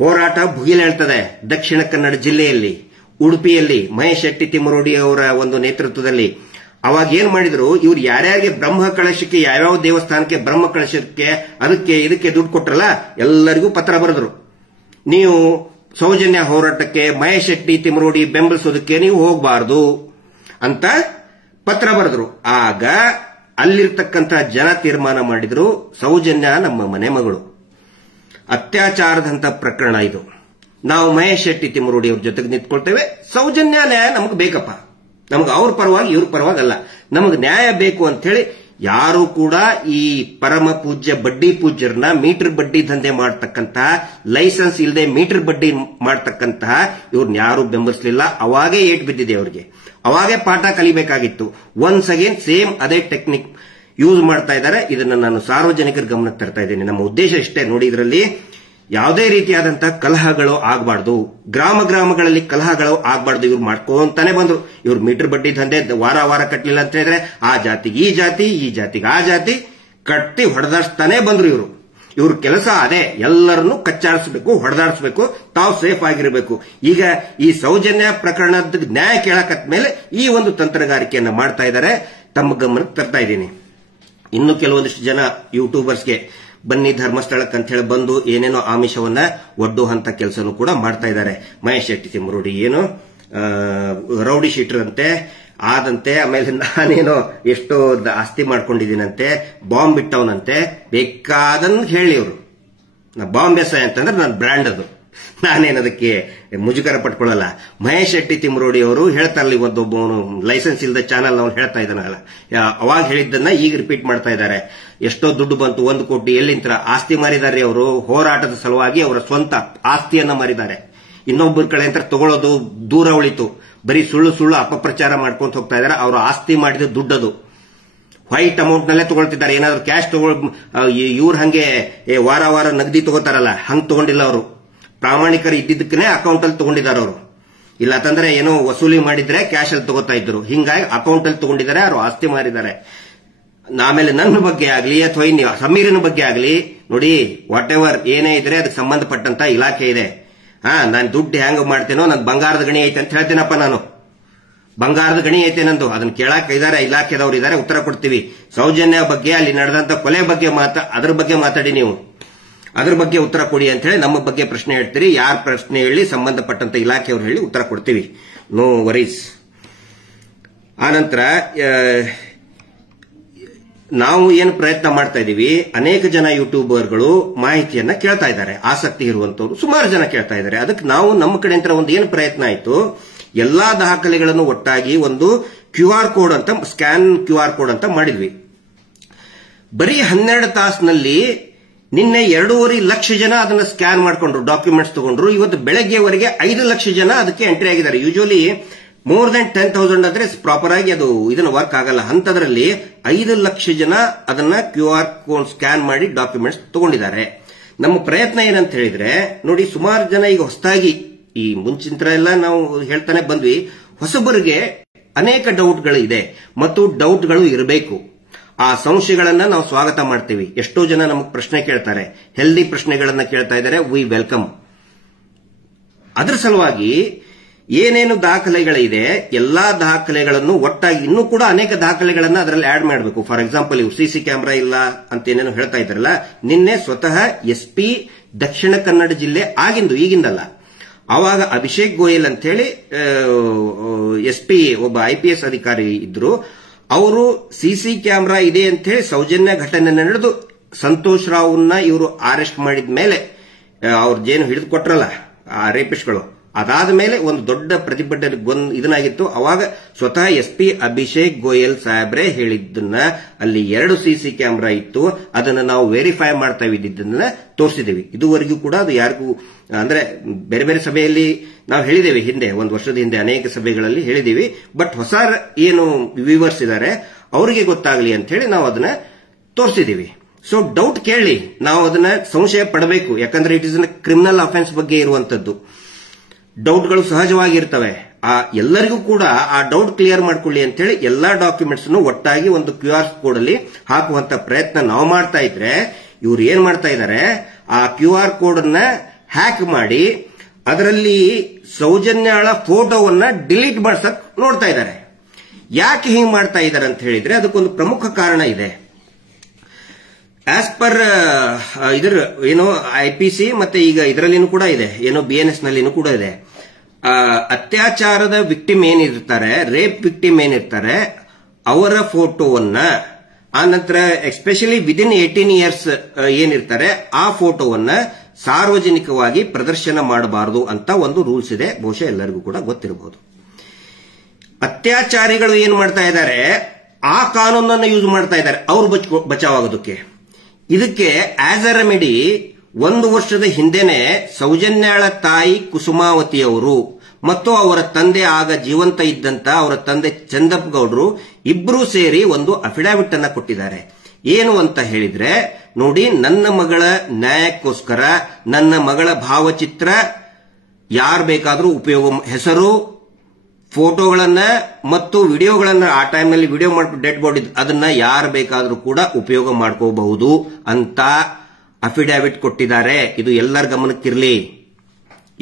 ಹೋರಾಟ ಭುಗಿಲೇಳ್ತದೆ ದಕ್ಷಿಣ ಕನ್ನಡ ಜಿಲ್ಲೆಯಲ್ಲಿ, ಉಡುಪಿಯಲ್ಲಿ ಮಹೇಶ್ ಶೆಟ್ಟಿ ತಿಮ್ಮರೋಡಿ ಅವರ ಒಂದು ನೇತೃತ್ವದಲ್ಲಿ. ಅವಾಗ ಏನ್ ಮಾಡಿದ್ರು, ಇವ್ರು ಯಾರ್ಯಾರಿಗೆ ಬ್ರಹ್ಮ ಕಳಶಕ್ಕೆ, ಯಾವ್ಯಾವ ದೇವಸ್ಥಾನಕ್ಕೆ ಬ್ರಹ್ಮ ಕಳಶಕ್ಕೆ ಅದಕ್ಕೆ ಇದಕ್ಕೆ ದುಡ್ಡು ಕೊಟ್ರಲ್ಲ ಎಲ್ಲರಿಗೂ ಪತ್ರ ಬರೆದ್ರು. ನೀವು ಸೌಜನ್ಯ ಹೋರಾಟಕ್ಕೆ ಮಹೇಶ್ ಶೆಟ್ಟಿ ತಿಮ್ಮರೋಡಿ ಬೆಂಬಲಿಸೋದಕ್ಕೆ ನೀವು ಹೋಗಬಾರದು ಅಂತ ಪತ್ರ ಬರೆದ್ರು. ಆಗ ಅಲ್ಲಿರ್ತಕ್ಕಂಥ ಜನ ತೀರ್ಮಾನ ಮಾಡಿದ್ರು, ಸೌಜನ್ಯ ನಮ್ಮ ಮನೆ ಮಗಳು, ಅತ್ಯಾಚಾರದಂತ ಪ್ರಕರಣ ಇದು, ನಾವು ಮಹೇಶ್ ಶೆಟ್ಟಿ ತಿಮ್ಮರೋಡಿ ಅವ್ರ ಜೊತೆಗೆ ನಿಂತ್ಕೊಳ್ತೇವೆ, ಸೌಜನ್ಯ ನ್ಯಾಯ ನಮಗೆ ಬೇಕಪ್ಪ, ನಮ್ಗೆ ಅವ್ರ ಪರವಾಗಿ ಇವ್ರ ಪರವಾಗಲ್ಲ, ನಮಗೆ ನ್ಯಾಯ ಬೇಕು ಅಂತ ಹೇಳಿ ಯಾರು ಕೂಡ ಈ ಪರಮ ಪೂಜ್ಯ ಬಡ್ಡಿ ಪೂಜ್ಯರನ್ನ ಮೀಟರ್ ಬಡ್ಡಿ ದಂಧೆ ಮಾಡತಕ್ಕಂತಹ, ಲೈಸೆನ್ಸ್ ಇಲ್ಲದೆ ಮೀಟರ್ ಬಡ್ಡಿ ಮಾಡತಕ್ಕಂತಹ ಇವ್ರನ್ನ ಯಾರು ಬೆಂಬಲಿಸಲಿಲ್ಲ. ಅವಾಗೇ ಏಟ್ ಬಿದ್ದಿದೆ ಅವರಿಗೆ, ಅವಾಗೇ ಪಾಠ ಕಲಿಬೇಕಾಗಿತ್ತು. ಒನ್ಸ್ ಅಗೇನ್ ಸೇಮ್ ಅದೇ ಟೆಕ್ನಿಕ್ ಯೂಸ್ ಮಾಡ್ತಾ ಇದ್ದಾರೆ. ಇದನ್ನ ನಾನು ಸಾರ್ವಜನಿಕರ ಗಮನಕ್ಕೆ ತರ್ತಾ ಇದ್ದೇನೆ. ನಮ್ಮ ಉದ್ದೇಶ ಇಷ್ಟೇ ನೋಡಿ, ಇದರಲ್ಲಿ ಯಾವುದೇ ರೀತಿಯಾದಂತಹ ಕಲಹಗಳು ಆಗಬಾರ್ದು, ಗ್ರಾಮಗಳಲ್ಲಿ ಕಲಹಗಳು ಆಗಬಾರ್ದು. ಇವ್ರು ಮಾಡ್ಕೊಂತಾನೆ ಬಂದ್ರು. ಇವ್ರು ಮೀಟರ್ ಬಡ್ಡಿ ದಂಧೆ ವಾರ ಕಟ್ಟಲಿಲ್ಲ ಅಂತ ಹೇಳಿದ್ರೆ ಆ ಜಾತಿಗೆ ಈ ಜಾತಿ, ಈ ಜಾತಿಗೆ ಆ ಜಾತಿ ಕಟ್ಟಿ ಹೊಡೆದಾಡ್ಸ್ತಾನೆ ಬಂದ್ರು. ಇವ್ರ ಕೆಲಸ ಅದೇ, ಎಲ್ಲರನ್ನು ಕಚ್ಚಾಡಿಸಬೇಕು, ಹೊಡೆದಾಡಿಸಬೇಕು, ತಾವು ಸೇಫ್ ಆಗಿರಬೇಕು. ಈಗ ಈ ಸೌಜನ್ಯ ಪ್ರಕರಣದ ನ್ಯಾಯ ಕೇಳಕತ್ತ ಮೇಲೆ ಈ ಒಂದು ತಂತ್ರಗಾರಿಕೆಯನ್ನು ಮಾಡ್ತಾ ಇದ್ದಾರೆ. ತಮ್ಮ ಗಮನಕ್ಕೆ ತರ್ತಾ ಇದ್ದೀನಿ. ಇನ್ನು ಕೆಲವೊಂದಿಷ್ಟು ಜನ ಯೂಟ್ಯೂಬರ್ಸ್ಗೆ ಬನ್ನಿ ಧರ್ಮಸ್ಥಳಕ್ಕೆ ಅಂತ ಹೇಳಿ ಬಂದು ಏನೇನೋ ಆಮಿಷವನ್ನ ಒಡ್ಡುವಂತ ಕೆಲಸನೂ ಕೂಡ ಮಾಡ್ತಾ ಇದ್ದಾರೆ. ಮಹೇಶ್ ಶೆಟ್ಟಿ ತಿಮ್ಮರೋಡಿ ಏನು ರೌಡಿ ಶೀಟರ್ ಅಂತೆ ಆದಂತೆ, ಆಮೇಲೆ ನಾನೇನೋ ಎಷ್ಟೋ ಆಸ್ತಿ ಮಾಡ್ಕೊಂಡಿದ್ದೀನಂತೆ, ಬಾಂಬ್ ಬಿಟ್ಟವನಂತೆ, ಬೇಕಾದನ್ನು ಹೇಳಿ ಅವರು. ಬಾಂಬ್ ಎಸ್ ಐ ಅಂತಂದ್ರೆ ನನ್ನ ಬ್ರ್ಯಾಂಡ್ ಅದು, ನಾನೇನದಕ್ಕೆ ಮುಜುಗರ ಪಟ್ಕೊಳ್ಳಲ್ಲ. ಮಹೇಶ್ ಶೆಟ್ಟಿ ತಿಮ್ಮರೋಡಿ ಅವರು ಹೇಳ್ತಾರಲ್ಲ, ಇವತ್ತೊಬ್ಬವನು ಲೈಸೆನ್ಸ್ ಇಲ್ಲದ ಚಾನಲ್ ಅವ್ನು ಹೇಳ್ತಾ ಇದ್ದಾನಲ್ಲ, ಅವಾಗ ಹೇಳಿದ್ದನ್ನ ಈಗ ರಿಪೀಟ್ ಮಾಡ್ತಾ ಇದ್ದಾರೆ. ಎಷ್ಟೋ ದುಡ್ಡು ಬಂತು, 1 ಕೋಟಿ ಎಲ್ಲಿಂತ ಆಸ್ತಿ ಮಾರಿದ್ದಾರೆ ಅವರು. ಹೋರಾಟದ ಸಲುವಾಗಿ ಅವರ ಸ್ವಂತ ಆಸ್ತಿಯನ್ನ ಮಾರಿದ್ದಾರೆ. ಇನ್ನೊಬ್ಬರ ಕಡೆ ಅಂತ ತಗೊಳ್ಳೋದು ದೂರ ಉಳಿತು. ಬರೀ ಸುಳ್ಳು ಅಪಪ್ರಚಾರ ಮಾಡ್ಕೊಂತ ಹೋಗ್ತಾ ಇದ್ದಾರೆ. ಅವರ ಆಸ್ತಿ ಮಾಡಿದ ದುಡ್ಡದು ವೈಟ್ ಅಮೌಂಟ್ ನಲ್ಲೇ ತಗೊಳ್ತಿದ್ದಾರೆ. ಏನಾದ್ರು ಕ್ಯಾಶ್ ಇವ್ರು ಹಂಗೆ ವಾರ ನಗದಿ ತಗೋತಾರಲ್ಲ, ಹಂಗ್ ತಗೊಂಡಿಲ್ಲ ಅವರು. ಪ್ರಾಮಾಣಿಕರು ಇದ್ದಿದ್ದಕ್ಕೇ ಅಕೌಂಟ್ ಅಲ್ಲಿ ತಗೊಂಡಿದ್ದಾರೆ ಅವರು. ಇಲ್ಲ ಅಂತಂದ್ರೆ ಏನೋ ವಸೂಲಿ ಮಾಡಿದ್ರೆ ಕ್ಯಾಶ್ ಅಲ್ಲಿ ತಗೋತಾ ಇದ್ರು. ಹಿಂಗಾಗಿ ಅಕೌಂಟ್ ಅಲ್ಲಿ ತಗೊಂಡಿದ್ದಾರೆ, ಅವರು ಆಸ್ತಿ ಮಾರಿದ್ದಾರೆ. ಆಮೇಲೆ ನನ್ನ ಬಗ್ಗೆ ಆಗ್ಲಿ ಅಥವಾ ಇನ್ನು ಸಮೀರಿನ ಬಗ್ಗೆ ಆಗ್ಲಿ ನೋಡಿ, ವಾಟ್ ಎವರ್ ಏನೇ ಇದ್ರೆ ಅದಕ್ಕೆ ಸಂಬಂಧಪಟ್ಟಂತ ಇಲಾಖೆ ಇದೆ. ನಾನು ದುಡ್ಡು ಹೆಂಗ್ ಮಾಡ್ತೇನೋ, ನನ್ ಬಂಗಾರದ ಗಣಿ ಐತೆ ಅಂತ ಹೇಳ್ತೇನಪ್ಪ. ನಾನು ಬಂಗಾರದ ಗಣಿ ಐತೆ ನಂದು, ಅದನ್ನ ಕೇಳಕ್ ಇದಾರೆ, ಇಲಾಖೆದವ್ರು ಇದಾರೆ, ಉತ್ತರ ಕೊಡ್ತೀವಿ. ಸೌಜನ್ಯ ಬಗ್ಗೆ, ಅಲ್ಲಿ ನಡೆದಂತ ಕೊಲೆ ಬಗ್ಗೆ ಅದ್ರ ಬಗ್ಗೆ ಮಾತಾಡಿ, ನೀವು ಅದ್ರ ಬಗ್ಗೆ ಉತ್ತರ ಕೊಡಿ ಅಂತ ಹೇಳಿ ನಮ್ಮ ಬಗ್ಗೆ ಪ್ರಶ್ನೆ ಹೇಳ್ತೀರಿ. ಯಾರ ಪ್ರಶ್ನೆ ಹೇಳಿ, ಸಂಬಂಧಪಟ್ಟಂತ ಇಲಾಖೆಯವ್ರು ಹೇಳಿ ಉತ್ತರ ಕೊಡ್ತೀವಿ, ನೋ ವರೀಸ್. ಆನಂತರ ನಾವು ಏನು ಪ್ರಯತ್ನ ಮಾಡ್ತಾ ಇದೀವಿ, ಅನೇಕ ಜನ ಯೂಟ್ಯೂಬರ್ಗಳು ಮಾಹಿತಿಯನ್ನ ಕೇಳ್ತಾ ಇದ್ದಾರೆ, ಆಸಕ್ತಿ ಇರುವಂತವ್ರು ಸುಮಾರು ಜನ ಕೇಳ್ತಾ ಇದ್ದಾರೆ. ಅದಕ್ಕೆ ನಾವು ನಮ್ಮ ಕಡೆಯಿಂದ ಒಂದು ಏನು ಪ್ರಯತ್ನ ಆಯ್ತು, ಎಲ್ಲಾ ದಾಖಲೆಗಳನ್ನು ಒಟ್ಟಾಗಿ ಒಂದು QR ಕೋಡ್ ಅಂತ, ಸ್ಕ್ಯಾನ್ QR ಕೋಡ್ ಅಂತ ಮಾಡಿದ್ವಿ. ಬರೀ 12 ತಾಸಿನಲ್ಲಿ ನಿನ್ನೆ 2.5 ಲಕ್ಷ ಜನ ಅದನ್ನ ಸ್ಕ್ಯಾನ್ ಮಾಡ್ಕೊಂಡ್ರು, ಡಾಕ್ಯುಮೆಂಟ್ಸ್ ತಗೊಂಡ್ರು. ಇವತ್ತು ಬೆಳಗ್ಗೆವರೆಗೆ 5 ಲಕ್ಷ ಜನ ಅದಕ್ಕೆ ಎಂಟ್ರಿ ಆಗಿದ್ದಾರೆ. ಯೂಶುವಲಿ ಮೋರ್ ದನ್ 10,000 ಅಂದ್ರೆ ಪ್ರಾಪರ್ ಆಗಿ ಅದು ಇದನ್ನ ವರ್ಕ್ ಆಗಲ್ಲ. ಅಂತದ್ರಲ್ಲಿ 5 ಲಕ್ಷ ಜನ ಅದನ್ನ QR ಕೋಡ್ ಸ್ಕ್ಯಾನ್ ಮಾಡಿ ಡಾಕ್ಯುಮೆಂಟ್ಸ್ ತಗೊಂಡಿದ್ದಾರೆ. ನಮ್ಮ ಪ್ರಯತ್ನ ಏನಂತ ಹೇಳಿದ್ರೆ ನೋಡಿ, ಸುಮಾರು ಜನ ಈಗ ಹೊಸದಾಗಿ, ಈ ಮುಂಚಿನ ಎಲ್ಲ ನಾವು ಹೇಳ್ತಾನೆ ಬಂದ್ವಿ, ಹೊಸಬರಿಗೆ ಅನೇಕ ಡೌಟ್ಗಳು ಇದೆ ಮತ್ತು ಡೌಟ್ಗಳು ಇರಬೇಕು. ಆ ಸಂಶಯಗಳನ್ನ ನಾವು ಸ್ವಾಗತ ಮಾಡ್ತೀವಿ. ಎಷ್ಟೋ ಜನ ನಮಗೆ ಪ್ರಶ್ನೆ ಕೇಳ್ತಾರೆ, ಹೆಲ್ದಿ ಪ್ರಶ್ನೆಗಳನ್ನ ಕೇಳ್ತಾ ಇದ್ದಾರೆ, ವಿ ವೆಲ್ಕಮ್. ಅದರ ಸಲುವಾಗಿ ಏನೇನು ದಾಖಲೆಗಳಿದೆ ಎಲ್ಲಾ ದಾಖಲೆಗಳನ್ನು ಒಟ್ಟಾಗಿ, ಇನ್ನೂ ಕೂಡ ಅನೇಕ ದಾಖಲೆಗಳನ್ನ ಅದರಲ್ಲಿ ಆಡ್ ಮಾಡಬೇಕು. ಫಾರ್ ಎಕ್ಸಾಂಪಲ್, ಇವು ಸಿಸಿ ಕ್ಯಾಮೆರಾ ಇಲ್ಲ ಅಂತ ಏನೇನು ಹೇಳ್ತಾ ಇದ್ದಾರಲ್ಲ, ನಿನ್ನೆ ಸ್ವತಃ SP ದಕ್ಷಿಣ ಕನ್ನಡ ಜಿಲ್ಲೆ ಆಗಿಂದು, ಈಗಿಂದಲ್ಲ, ಆವಾಗ ಅಭಿಷೇಕ್ ಗೋಯಲ್ ಅಂತ ಹೇಳಿ SP ಒಬ್ಬ IPS ಅಧಿಕಾರಿ ಇದ್ರು. ಅವರು ಸಿಸಿ ಕ್ಯಾಮೆರಾ ಇದೆ ಅಂತ ಹೇಳಿ ಸೌಜನ್ಯ ಘಟನೆ ನಡೆದು ಸಂತೋಷ್ ರಾವ್ನ ಇವರು ಅರೆಸ್ಟ್ ಮಾಡಿದ ಮೇಲೆ, ಅವ್ರದ್ದೇನು ಹಿಡಿದು ಕೊಟ್ರಲ್ಲ ಆ ರೇಪಿಸ್ಟ್ಗಳು, ಅದಾದ ಮೇಲೆ ಒಂದು ದೊಡ್ಡ ಪ್ರತಿಭಟನೆ ಇದನ್ನಾಗಿತ್ತು. ಅವಾಗ ಸ್ವತಃ SP ಅಭಿಷೇಕ್ ಗೋಯಲ್ ಸಾಹೇಬ್ರೆ ಹೇಳಿದ್ದನ್ನ, ಅಲ್ಲಿ 2 ಸಿಸಿ ಕ್ಯಾಮೆರಾ ಇತ್ತು, ಅದನ್ನ ನಾವು ವೆರಿಫೈ ಮಾಡ್ತಾ ಇದ್ದಿದ್ದನ್ನ ತೋರಿಸಿದ್ದೇವೆ. ಇದುವರೆಗೂ ಕೂಡ ಅದು ಯಾರಿಗೂ, ಅಂದ್ರೆ ಬೇರೆ ಬೇರೆ ಸಭೆಯಲ್ಲಿ ನಾವು ಹೇಳಿದ್ದೇವೆ, ಹಿಂದೆ 1 ವರ್ಷದ ಹಿಂದೆ ಅನೇಕ ಸಭೆಗಳಲ್ಲಿ ಹೇಳಿದ್ದೀವಿ. ಬಟ್ ಹೊಸ ಏನು ವ್ಯೂವರ್ಸ್ ಇದ್ದಾರೆ ಅವರಿಗೆ ಗೊತ್ತಾಗಲಿ ಅಂತ ಹೇಳಿ ನಾವು ಅದನ್ನ ತೋರಿಸಿದ್ದೀವಿ. ಸೊ ಡೌಟ್ ಕೇಳಿ, ನಾವು ಅದನ್ನ ಸಂಶಯ ಪಡಬೇಕು. ಯಾಕಂದ್ರೆ ಇಟ್ ಇಸ್ ಕ್ರಿಮಿನಲ್ ಅಫೆನ್ಸ್ ಬಗ್ಗೆ ಇರುವಂತದ್ದು. ಡೌಟ್ಗಳು ಸಹಜವಾಗಿರ್ತವೆ. ಎಲ್ಲರಿಗೂ ಕೂಡ ಆ ಡೌಟ್ ಕ್ಲಿಯರ್ ಮಾಡ್ಕೊಳ್ಳಿ ಅಂತ ಹೇಳಿ ಎಲ್ಲಾ ಡಾಕ್ಯುಮೆಂಟ್ಸ್ ಒಟ್ಟಾಗಿ ಒಂದು QR ಕೋಡ್ ಅಲ್ಲಿ ಹಾಕುವಂತ ಪ್ರಯತ್ನ ನಾವು ಮಾಡ್ತಾ ಇದ್ರೆ, ಇವ್ರು ಏನ್ ಮಾಡ್ತಾ ಇದ್ದಾರೆ, ಆ QR ಕೋಡ್ ಅನ್ನ ಹ್ಯಾಕ್ ಮಾಡಿ ಅದರಲ್ಲಿ ಸೌಜನ್ಯಾಳ ಫೋಟೋವನ್ನ ಡಿಲೀಟ್ ಮಾಡ್ಸಕ್ ನೋಡ್ತಾ ಇದ್ದಾರೆ. ಯಾಕೆ ಹಿಂಗ್ ಮಾಡ್ತಾ ಇದ್ದಾರೆ ಅಂತ ಹೇಳಿದ್ರೆ ಅದಕ್ಕೊಂದು ಪ್ರಮುಖ ಕಾರಣ ಇದೆ. ಆಸ್ ಪರ್ ಇದರ ಏನೋ IPC ಮತ್ತೆ ಈಗ ಇದರಲ್ಲಿನೂ ಕೂಡ ಇದೆ, ಏನೋ BNS ನಲ್ಲಿನೂ ಕೂಡ ಇದೆ. ಅತ್ಯಾಚಾರದ ವಿಕ್ಟಿಮ್ ಏನಿರ್ತಾರೆ, ರೇಪ್ ವಿಕ್ಟಿಮ್ ಏನಿರ್ತಾರೆ, ಅವರ ಫೋಟೋವನ್ನ, ಆ ನಂತರ ಎಸ್ಪೆಷಲಿ ವಿದಿನ್ 18 ಇಯರ್ಸ್ ಏನಿರ್ತಾರೆ, ಆ ಫೋಟೋವನ್ನ ಸಾರ್ವಜನಿಕವಾಗಿ ಪ್ರದರ್ಶನ ಮಾಡಬಾರದು ಅಂತ ಒಂದು ರೂಲ್ಸ್ ಇದೆ. ಬಹುಶಃ ಎಲ್ಲರಿಗೂ ಕೂಡ ಗೊತ್ತಿರಬಹುದು. ಅತ್ಯಾಚಾರಿಗಳು ಏನ್ ಮಾಡ್ತಾ ಇದ್ದಾರೆ, ಆ ಕಾನೂನನ್ನು ಯೂಸ್ ಮಾಡ್ತಾ ಇದ್ದಾರೆ ಅವರು ಬಚಾವಾಗೋದಕ್ಕೆ. ಇದಕ್ಕೆ ಆಸ್ ಅ ರೆಮಿಡಿ 1 ವರ್ಷದ ಹಿಂದೆನೆ ಸೌಜನ್ಯಾಳ ತಾಯಿ ಕುಸುಮಾವತಿಯವರು ಮತ್ತು ಅವರ ತಂದೆ, ಆಗ ಜೀವಂತ ಇದ್ದಂತ ಅವರ ತಂದೆ ಚಂದಪ್ಪ ಗೌಡ್ರು ಇಬ್ಬರೂ ಸೇರಿ ಒಂದು ಅಫಿಡವಿಟ್ ಅನ್ನ ಕೊಟ್ಟಿದ್ದಾರೆ. ಏನು ಅಂತ ಹೇಳಿದ್ರೆ, ನೋಡಿ, ನನ್ನ ಮಗಳ ನ್ಯಾಯಕ್ಕೋಸ್ಕರ ನನ್ನ ಮಗಳ ಭಾವಚಿತ್ರ ಯಾರು ಬೇಕಾದರೂ ಉಪಯೋಗ, ಹೆಸರು, ಫೋಟೋಗಳನ್ನ ಮತ್ತು ವಿಡಿಯೋಗಳನ್ನ, ಆ ಟೈಮ್ನಲ್ಲಿ ವಿಡಿಯೋ ಮಾಡಿ ಡೆಡ್ ಬಾಡಿ ಅದನ್ನ ಯಾರು ಬೇಕಾದರೂ ಕೂಡ ಉಪಯೋಗ ಮಾಡ್ಕೋಬಹುದು ಅಂತ ಅಫಿಡಾವಿಟ್ ಕೊಟ್ಟಿದ್ದಾರೆ. ಇದು ಎಲ್ಲರ ಗಮನಕ್ಕಿರಲಿ.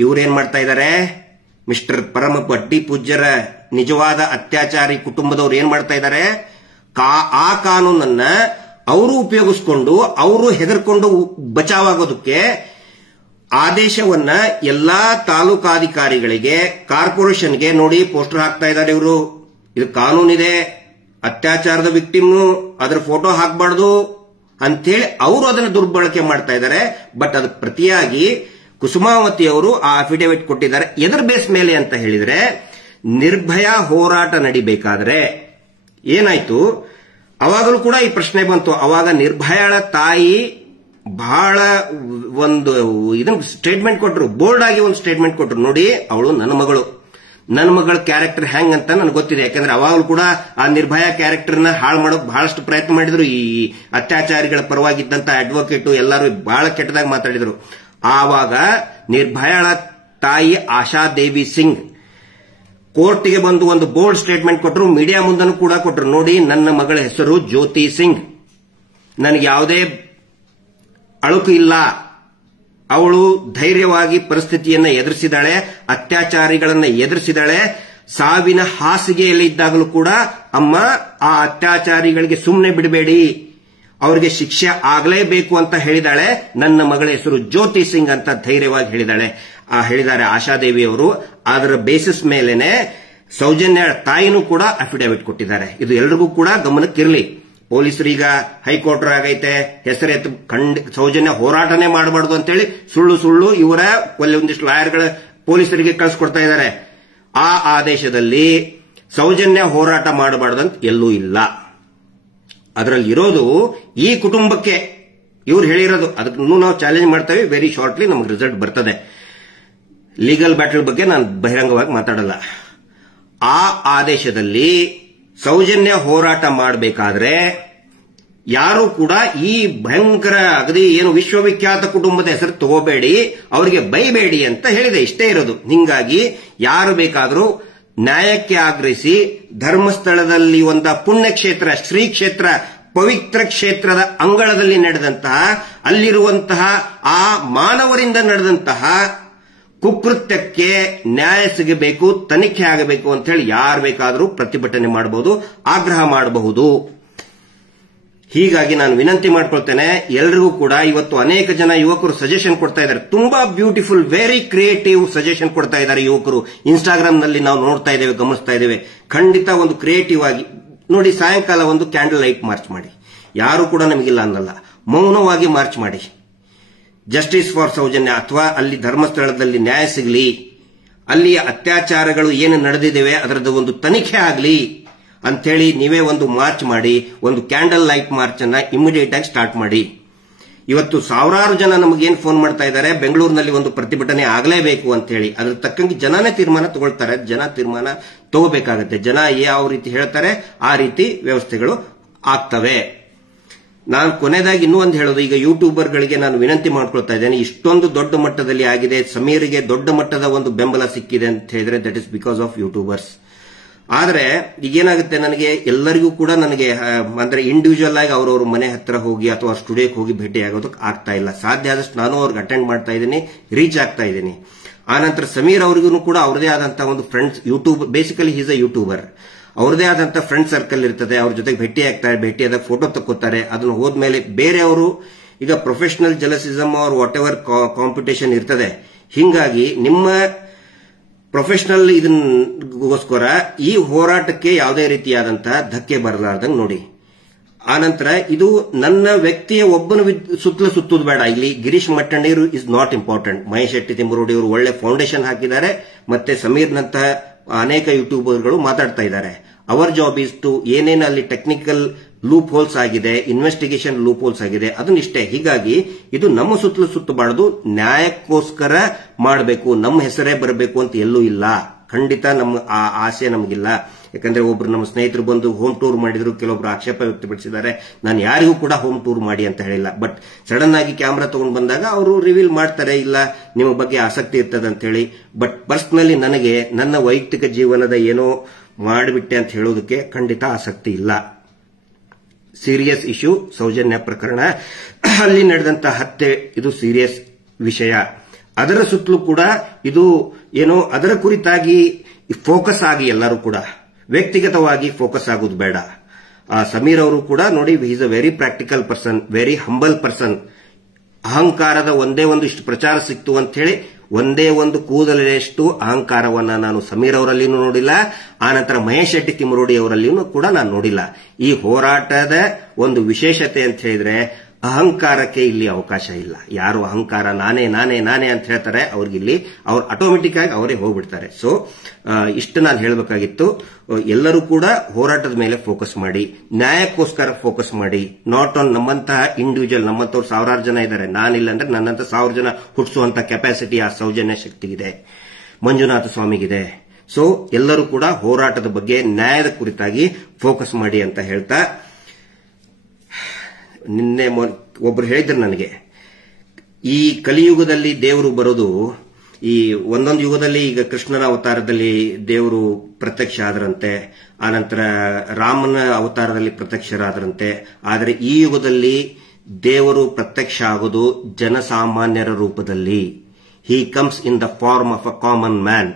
ಇವ್ರೇನ್ ಮಾಡ್ತಾ ಇದ್ದಾರೆ, ಮಿಸ್ಟರ್ ಪರಮ ಪಟ್ಟಿ ಪೂಜ್ಯರ ನಿಜವಾದ ಅತ್ಯಾಚಾರಿ ಕುಟುಂಬದವ್ರು ಏನ್ ಮಾಡ್ತಾ ಇದ್ದಾರೆ, ಆ ಕಾನೂನನ್ನ ಅವರು ಉಪಯೋಗಿಸಿಕೊಂಡು ಅವರು ಹೆದರ್ಕೊಂಡು ಬಚಾವಾಗೋದಕ್ಕೆ ಆದೇಶವನ್ನ ಎಲ್ಲಾ ತಾಲೂಕಾಧಿಕಾರಿಗಳಿಗೆ, ಕಾರ್ಪೊರೇಷನ್ಗೆ ನೋಡಿ ಪೋಸ್ಟರ್ ಹಾಕ್ತಾ ಇದ್ದಾರೆ. ಇವರು ಇದು ಕಾನೂನಿದೆ, ಅತ್ಯಾಚಾರದ ವಿಕ್ಟಿಮ್ನು ಅದರ ಫೋಟೋ ಹಾಕಬಾರ್ದು ಅಂತೇಳಿ ಅವರು ಅದನ್ನು ದುರ್ಬಳಕೆ ಮಾಡ್ತಾ ಇದ್ದಾರೆ. ಬಟ್ ಅದಕ್ಕೆ ಪ್ರತಿಯಾಗಿ ಕುಸುಮಾವತಿ ಅವರು ಆ ಅಫಿಡೇವಿಟ್ ಕೊಟ್ಟಿದ್ದಾರೆ. ಎದರ ಬೇಸ್ ಮೇಲೆ ಅಂತ ಹೇಳಿದ್ರೆ, ನಿರ್ಭಯ ಹೋರಾಟ ನಡಿಬೇಕಾದ್ರೆ ಏನಾಯ್ತು, ಅವಾಗಲೂ ಕೂಡ ಈ ಪ್ರಶ್ನೆ ಬಂತು. ಅವಾಗ ನಿರ್ಭಯಾಳ ತಾಯಿ ಬಹಳ ಒಂದು ಇದನ್ನ ಸ್ಟೇಟ್ಮೆಂಟ್ ಕೊಟ್ಟರು, ಬೋಲ್ಡ್ ಆಗಿ ಒಂದು ಸ್ಟೇಟ್ಮೆಂಟ್ ಕೊಟ್ಟರು. ನೋಡಿ, ಅವಳು ನನ್ನ ಮಗಳು, ನನ್ನ ಮಗಳ ಕ್ಯಾರೆಕ್ಟರ್ ಹೆಂಗ್ ಅಂತ ನನಗೆ ಗೊತ್ತಿದೆ. ಯಾಕಂದ್ರೆ ಅವಾಗಲೂ ಕೂಡ ಆ ನಿರ್ಭಯ ಕ್ಯಾರೆಕ್ಟರ್ನ ಹಾಳು ಮಾಡೋಕ್ ಬಹಳಷ್ಟು ಪ್ರಯತ್ನ ಮಾಡಿದ್ರು. ಈ ಅತ್ಯಾಚಾರಿಗಳ ಪರವಾಗಿದ್ದಂತ ಅಡ್ವೊಕೇಟ್ ಎಲ್ಲರೂ ಬಹಳ ಕೆಟ್ಟದಾಗಿ ಮಾತಾಡಿದ್ರು. ಆವಾಗ ನಿರ್ಭಯಾಳ ತಾಯಿ ಆಶಾದೇವಿ ಸಿಂಗ್ ಕೋರ್ಟ್ಗೆ ಬಂದು ಒಂದು ಬೋಲ್ಡ್ ಸ್ಟೇಟ್ಮೆಂಟ್ ಕೊಟ್ಟರು. ಮೀಡಿಯಾ ಮುಂದನೂ ಕೂಡ ಕೊಟ್ಟರು. ನೋಡಿ, ನನ್ನ ಮಗಳ ಹೆಸರು ಜ್ಯೋತಿ ಸಿಂಗ್, ನನಗೆ ಯಾವುದೇ ಅಳುಕು ಇಲ್ಲ, ಅವಳು ಧೈರ್ಯವಾಗಿ ಪರಿಸ್ಥಿತಿಯನ್ನ ಎದುರಿಸಿದಾಳೆ, ಅತ್ಯಾಚಾರಿಗಳನ್ನ ಎದುರಿಸಿದಾಳೆ. ಸಾವಿನ ಹಾಸಿಗೆಯಲ್ಲಿ ಇದ್ದಾಗಲೂ ಕೂಡ ಅಮ್ಮ ಆ ಅತ್ಯಾಚಾರಿಗಳಿಗೆ ಸುಮ್ಮನೆ ಬಿಡಬೇಡಿ, ಅವರಿಗೆ ಶಿಕ್ಷೆ ಆಗಲೇಬೇಕು ಅಂತ ಹೇಳಿದಾಳೆ. ನನ್ನ ಮಗಳ ಹೆಸರು ಜ್ಯೋತಿ ಸಿಂಗ್ ಅಂತ ಧೈರ್ಯವಾಗಿ ಹೇಳಿದ್ದಾರೆ ಆಶಾದೇವಿ ಅವರು. ಅದರ ಬೇಸಿಸ್ ಮೇಲೆನೆ ಸೌಜನ್ಯ ತಾಯಿನೂ ಕೂಡ ಅಫಿಡೇವಿಟ್ ಕೊಟ್ಟಿದ್ದಾರೆ. ಇದು ಎಲ್ರಿಗೂ ಕೂಡ ಗಮನಕ್ಕಿರಲಿ. ಪೊಲೀಸರೀಗ ಹೈಕೋರ್ಟ್ ಆಗೈತೆ, ಹೆಸರೆತ್ತು ಸೌಜನ್ಯ ಹೋರಾಟನೇ ಮಾಡಬಾರ್ದು ಅಂತೇಳಿ ಸುಳ್ಳು ಇವರ ಒಂದಿಷ್ಟು ಲಾಯರ್ಗಳ ಪೊಲೀಸರಿಗೆ ಕಳಿಸ್ಕೊಡ್ತಾ ಇದ್ದಾರೆ. ಆ ಆದೇಶದಲ್ಲಿ ಸೌಜನ್ಯ ಹೋರಾಟ ಮಾಡಬಾರ್ದು ಅಂತ ಎಲ್ಲೂ ಇಲ್ಲ. ಅದರಲ್ಲಿ ಇರೋದು ಈ ಕುಟುಂಬಕ್ಕೆ ಇವ್ರು ಹೇಳಿರೋದು. ಅದನ್ನು ನಾವು ಚಾಲೆಂಜ್ ಮಾಡ್ತೇವೆ. ವೆರಿ ಶಾರ್ಟ್ಲಿ ನಮಗೆ ರಿಸಲ್ಟ್ ಬರ್ತದೆ. ಲೀಗಲ್ ಬ್ಯಾಟಲ್ ಬಗ್ಗೆ ನಾನು ಬಹಿರಂಗವಾಗಿ ಮಾತಾಡಲ್ಲ. ಆ ಆದೇಶದಲ್ಲಿ ಸೌಜನ್ಯ ಹೋರಾಟ ಮಾಡಬೇಕಾದ್ರೆ ಯಾರು ಕೂಡ ಈ ಭಯಂಕರ ಅಗದಿ ಏನು ವಿಶ್ವವಿಖ್ಯಾತ ಕುಟುಂಬದ ಹೆಸರು ತಗೋಬೇಡಿ, ಅವರಿಗೆ ಬೈಬೇಡಿ ಅಂತ ಹೇಳಿದೆ. ಇಷ್ಟೇ ಇರೋದು. ಹಿಂಗಾಗಿ ಯಾರು ಬೇಕಾದರೂ ನ್ಯಾಯಕ್ಕೆ ಆಗ್ರಹಿಸಿ ಧರ್ಮಸ್ಥಳದಲ್ಲಿ ಒಂದು ಪುಣ್ಯಕ್ಷೇತ್ರ, ಶ್ರೀ ಕ್ಷೇತ್ರ, ಪವಿತ್ರ ಕ್ಷೇತ್ರದ ಅಂಗಳದಲ್ಲಿ ನಡೆದಂತಹ, ಅಲ್ಲಿರುವಂತಹ ಆ ಮಾನವರಿಂದ ನಡೆದಂತಹ ಕುಕೃತ್ಯಕ್ಕೆ ನ್ಯಾಯ ಸಿಗಬೇಕು, ತನಿಖೆ ಆಗಬೇಕು ಅಂತ ಹೇಳಿ ಯಾರು ಬೇಕಾದರೂ ಪ್ರತಿಭಟನೆ ಮಾಡಬಹುದು, ಆಗ್ರಹ ಮಾಡಬಹುದು. ಹೀಗಾಗಿ ನಾನು ವಿನಂತಿ ಮಾಡ್ಕೊಳ್ತೇನೆ ಎಲ್ಲರಿಗೂ ಕೂಡ. ಇವತ್ತು ಅನೇಕ ಜನ ಯುವಕರು ಸಜೆಷನ್ ಕೊಡ್ತಾ ಇದ್ದಾರೆ. ತುಂಬಾ ಬ್ಯೂಟಿಫುಲ್, ವೆರಿ ಕ್ರಿಯೇಟಿವ್ ಸಜೆಷನ್ ಕೊಡ್ತಾ ಇದ್ದಾರೆ ಯುವಕರು. ಇನ್ಸ್ಟಾಗ್ರಾಮ್ ನಲ್ಲಿ ನಾವು ನೋಡ್ತಾ ಇದ್ದೇವೆ, ಗಮನಿಸ್ತಾ ಇದ್ದೇವೆ. ಖಂಡಿತ ಒಂದು ಕ್ರಿಯೇಟಿವ್ ಆಗಿ ನೋಡಿ, ಸಾಯಂಕಾಲ ಒಂದು ಕ್ಯಾಂಡಲ್ ಲೈಟ್ ಮಾರ್ಚ್ ಮಾಡಿ. ಯಾರು ಕೂಡ ನಮಗಿಲ್ಲ ಅನ್ನಲ್ಲ, ಮೌನವಾಗಿ ಮಾರ್ಚ್ ಮಾಡಿ. ಜಸ್ಟಿಸ್ ಫಾರ್ ಸೌಜನ್ಯ, ಅಥವಾ ಅಲ್ಲಿ ಧರ್ಮಸ್ಥಳದಲ್ಲಿ ನ್ಯಾಯ ಸಿಗಲಿ, ಅಲ್ಲಿ ಅತ್ಯಾಚಾರಗಳು ಏನು ನಡೆದಿದ್ದೇವೆ ಅದರದ್ದು ಒಂದು ತನಿಖೆ ಆಗಲಿ ಅಂಥೇಳಿ ನೀವೇ ಒಂದು ಮಾರ್ಚ್ ಮಾಡಿ, ಒಂದು ಕ್ಯಾಂಡಲ್ ಲೈಟ್ ಮಾರ್ಚ್ ಅನ್ನ ಇಮಿಡಿಯೇಟ್ ಆಗಿ ಸ್ಟಾರ್ಟ್ ಮಾಡಿ. ಇವತ್ತು ಸಾವಿರಾರು ಜನ ನಮಗೇನು ಫೋನ್ ಮಾಡ್ತಾ ಇದ್ದಾರೆ, ಬೆಂಗಳೂರಿನಲ್ಲಿ ಒಂದು ಪ್ರತಿಭಟನೆ ಆಗಲೇಬೇಕು ಅಂತ ಹೇಳಿ. ಅದ್ರ ತಕ್ಕಂಗೆ ಜನನೇ ತೀರ್ಮಾನ ತಗೊಳ್ತಾರೆ. ಜನ ತೀರ್ಮಾನ ತಗೋಬೇಕಾಗತ್ತೆ. ಜನ ಯಾವ ರೀತಿ ಹೇಳ್ತಾರೆ ಆ ರೀತಿ ವ್ಯವಸ್ಥೆಗಳು ಆಗ್ತವೆ. ನಾನು ಕೊನೆಯದಾಗಿ ಇನ್ನೂ ಒಂದು ಹೇಳೋದು, ಈಗ ಯೂಟ್ಯೂಬರ್ಗಳಿಗೆ ನಾನು ವಿನಂತಿ ಮಾಡ್ಕೊಳ್ತಾ ಇದ್ದೇನೆ. ಇಷ್ಟೊಂದು ದೊಡ್ಡ ಮಟ್ಟದಲ್ಲಿ ಆಗಿದೆ, ಸಮೀರ್ಗೆ ದೊಡ್ಡ ಮಟ್ಟದ ಒಂದು ಬೆಂಬಲ ಸಿಕ್ಕಿದೆ ಅಂತ ಹೇಳಿದ್ರೆ that is because of YouTubers. ಆದ್ರೆ ಈಗೇನಾಗುತ್ತೆ, ನನಗೆ ಎಲ್ಲರಿಗೂ ಕೂಡ ನನಗೆ ಅಂದ್ರೆ ಇಂಡಿವಿಜುವಲ್ ಆಗಿ ಅವರವ್ರ ಮನೆ ಹತ್ರ ಹೋಗಿ ಅಥವಾ ಸ್ಟುಡಿಯೋಕ್ಕೆ ಹೋಗಿ ಭೇಟಿ ಆಗೋದಕ್ಕೆ ಆಗ್ತಾ ಇಲ್ಲ. ಸಾಧ್ಯ ಆದಷ್ಟು ನಾನು ಅವ್ರಿಗೆ ಅಟೆಂಡ್ ಮಾಡ್ತಾ ಇದ್ದೀನಿ, ರೀಚ್ ಆಗ್ತಾ ಇದ್ದೀನಿ. ಆನಂತರ ಸಮೀರ್ ಅವರಿಗೂ ಕೂಡ ಅವರದೇ ಆದಂತಹ ಒಂದು friends, YouTube basically is a YouTuber, ಅವ್ರದೇ ಆದಂತಹ ಫ್ರೆಂಡ್ ಸರ್ಕಲ್ ಇರ್ತದೆ. ಅವ್ರ ಜೊತೆಗೆ ಭೇಟಿ ಆಗ್ತಾರೆ, ಭೇಟಿಯಾದಾಗ ಫೋಟೋ ತಕ್ಕೋತಾರೆ. ಅದನ್ನು ಹೋದ್ಮೇಲೆ ಬೇರೆಯವರು ಈಗ professional jealousism or what ever competition ಇರ್ತದೆ. ಹಿಂಗಾಗಿ ನಿಮ್ಮ ಪ್ರೊಫೆಷನಲ್ ಇದನ್ಗೋಸ್ಕರ ಈ ಹೋರಾಟಕ್ಕೆ ಯಾವುದೇ ರೀತಿಯಾದಂತಹ ಧಕ್ಕೆ ಬರಲಾರ್ದಂಗೆ ನೋಡಿ. ಆನಂತರ ಇದು ನನ್ನ ವ್ಯಕ್ತಿಯ ಒಬ್ಬನ ಸುತ್ತಲೂ ಸುತ್ತುದು ಬೇಡ. ಇಲ್ಲಿ Girish Mattannavar is not important. Mahesh Shetty Timarodi ಅವರು ಒಳ್ಳೆ ಫೌಂಡೇಶನ್ ಹಾಕಿದ್ದಾರೆ. ಮತ್ತೆ ಸಮೀರ್ನಂತಹ ಅನೇಕ ಯೂಟ್ಯೂಬರ್ಗಳು ಮಾತಾಡ್ತಾ ಇದ್ದಾರೆ. ಅವರ್ ಜಾಬ್ ಇಸ್ ಟು ಏನೇನು ಅಲ್ಲಿ ಟೆಕ್ನಿಕಲ್ ಲೂಪ್ ಹೋಲ್ಸ್ ಆಗಿದೆ, ಇನ್ವೆಸ್ಟಿಗೇಷನ್ ಲೂಪ್ ಹೋಲ್ಸ್ ಆಗಿದೆ, ಅದನ್ನಿಷ್ಟೇ. ಹೀಗಾಗಿ ಇದು ನಮ್ಮ ಸುತ್ತಲೂ ಸುತ್ತಬಾರದು, ನ್ಯಾಯಕ್ಕೋಸ್ಕರ ಮಾಡಬೇಕು. ನಮ್ಮ ಹೆಸರೇ ಬರಬೇಕು ಅಂತ ಎಲ್ಲೂ ಇಲ್ಲ. ಖಂಡಿತ ನಮ್ಮ ಆ ಆಸೆ ನಮಗಿಲ್ಲ. ಯಾಕಂದ್ರೆ ಒಬ್ರು ನಮ್ಮ ಸ್ನೇಹಿತರು ಬಂದು ಹೋಮ್ ಟೂರ್ ಮಾಡಿದ್ರು, ಕೆಲವೊಬ್ರು ಆಕ್ಷೇಪ ವ್ಯಕ್ತಪಡಿಸಿದ್ದಾರೆ. ನಾನು ಯಾರಿಗೂ ಕೂಡ ಹೋಮ್ ಟೂರ್ ಮಾಡಿ ಅಂತ ಹೇಳಿಲ್ಲ. ಬಟ್ ಸಡನ್ ಆಗಿ ಕ್ಯಾಮ್ರಾ ತಗೊಂಡು ಬಂದಾಗ ಅವರು ರಿವೀಲ್ ಮಾಡ್ತಾರೆ, ಇಲ್ಲ ನಿಮ್ಮ ಬಗ್ಗೆ ಆಸಕ್ತಿ ಇರ್ತದೆ ಅಂತ ಹೇಳಿ. ಬಟ್ ಪರ್ಸನಲಿ ನನಗೆ ನನ್ನ ವೈಯಕ್ತಿಕ ಜೀವನದ ಏನೋ ಮಾಡಿಬಿಟ್ಟೆ ಅಂತ ಹೇಳೋದಕ್ಕೆ ಖಂಡಿತ ಆಸಕ್ತಿ ಇಲ್ಲ. ಸೀರಿಯಸ್ ಇಶ್ಯೂ ಸೌಜನ್ಯ ಪ್ರಕರಣ, ಅಲ್ಲಿ ನಡೆದಂತ ಹತ್ಯೆ, ಇದು ಸೀರಿಯಸ್ ವಿಷಯ. ಅದರ ಸುತ್ತಲೂ ಕೂಡ ಇದು ಏನೋ ಅದರ ಕುರಿತಾಗಿ ಫೋಕಸ್ ಆಗಿ ಎಲ್ಲರೂ ಕೂಡ ವ್ಯಕ್ತಿಗತವಾಗಿ ಫೋಕಸ್ ಆಗೋದು ಬೇಡ. ಸಮೀರ್ ಅವರು ಕೂಡ ನೋಡಿ, is a very practical person, very humble person. ಅಹಂಕಾರದ ಒಂದೇ ಒಂದಿಷ್ಟು ಪ್ರಚಾರ ಸಿಕ್ತು ಅಂತ ಹೇಳಿ ಒಂದೇ ಒಂದು ಕೂದಲೆಷ್ಟು ಅಹಂಕಾರವನ್ನ ನಾನು ಸಮೀರ್ ಅವರಲ್ಲಿಯೂ ನೋಡಿಲ್ಲ, ಆನಂತರ ಮಹೇಶ್ ಶೆಟ್ಟಿ ತಿಮ್ಮರೋಡಿ ಅವರಲ್ಲಿಯೂ ಕೂಡ ನಾನು ನೋಡಿಲ್ಲ. ಈ ಹೋರಾಟದ ಒಂದು ವಿಶೇಷತೆ ಅಂತ ಹೇಳಿದ್ರೆ ಅಹಂಕಾರಕ್ಕೆ ಇಲ್ಲಿ ಅವಕಾಶ ಇಲ್ಲ. ಯಾರು ಅಹಂಕಾರ ನಾನೇ ನಾನೇ ನಾನೇ ಅಂತ ಹೇಳ್ತಾರೆ, ಅವ್ರಿಗಿಲ್ಲಿ ಅವ್ರು ಆಟೋಮೆಟಿಕ್ ಆಗಿ ಅವರೇ ಹೋಗ್ಬಿಡ್ತಾರೆ. ಸೊ ಇಷ್ಟು ನಾನು ಹೇಳಬೇಕಾಗಿತ್ತು. ಎಲ್ಲರೂ ಕೂಡ ಹೋರಾಟದ ಮೇಲೆ ಫೋಕಸ್ ಮಾಡಿ, ನ್ಯಾಯಕ್ಕೋಸ್ಕರ ಫೋಕಸ್ ಮಾಡಿ, ನಾಟ್ ಆನ್ ನಮ್ಮಂತಹ ಇಂಡಿವಿಜುವಲ್. ನಮ್ಮಂತವ್ರು ಸಾವಿರಾರು ಜನ ಇದ್ದಾರೆ, ನಾನಿಲ್ಲ ಅಂದ್ರೆ ನನ್ನಂತ 1000 ಜನ ಹುಟ್ಟಿಸುವಂತ ಕೆಪಾಸಿಟಿ ಆ ಸೌಜನ್ಯ ಶಕ್ತಿಗಿದೆ, ಮಂಜುನಾಥ ಸ್ವಾಮಿಗಿದೆ. ಸೊ ಎಲ್ಲರೂ ಕೂಡ ಹೋರಾಟದ ಬಗ್ಗೆ ನ್ಯಾಯದ ಕುರಿತಾಗಿ ಫೋಕಸ್ ಮಾಡಿ ಅಂತ ಹೇಳ್ತಾ, ನಿನ್ನೆ ಒಬ್ರು ಹೇಳಿದ್ರು ನನಗೆ, ಈ ಕಲಿಯುಗದಲ್ಲಿ ದೇವರು ಬರೋದು, ಈ ಒಂದೊಂದು ಯುಗದಲ್ಲಿ ಈಗ ಕೃಷ್ಣನ ಅವತಾರದಲ್ಲಿ ದೇವರು ಪ್ರತ್ಯಕ್ಷ ಆದರಂತೆ, ಆನಂತರ ರಾಮನ ಅವತಾರದಲ್ಲಿ ಪ್ರತ್ಯಕ್ಷರಾದರಂತೆ. ಆದರೆ ಈ ಯುಗದಲ್ಲಿ ದೇವರು ಪ್ರತ್ಯಕ್ಷ ಆಗೋದು ಜನಸಾಮಾನ್ಯರ ರೂಪದಲ್ಲಿ. He comes in the form of a common man.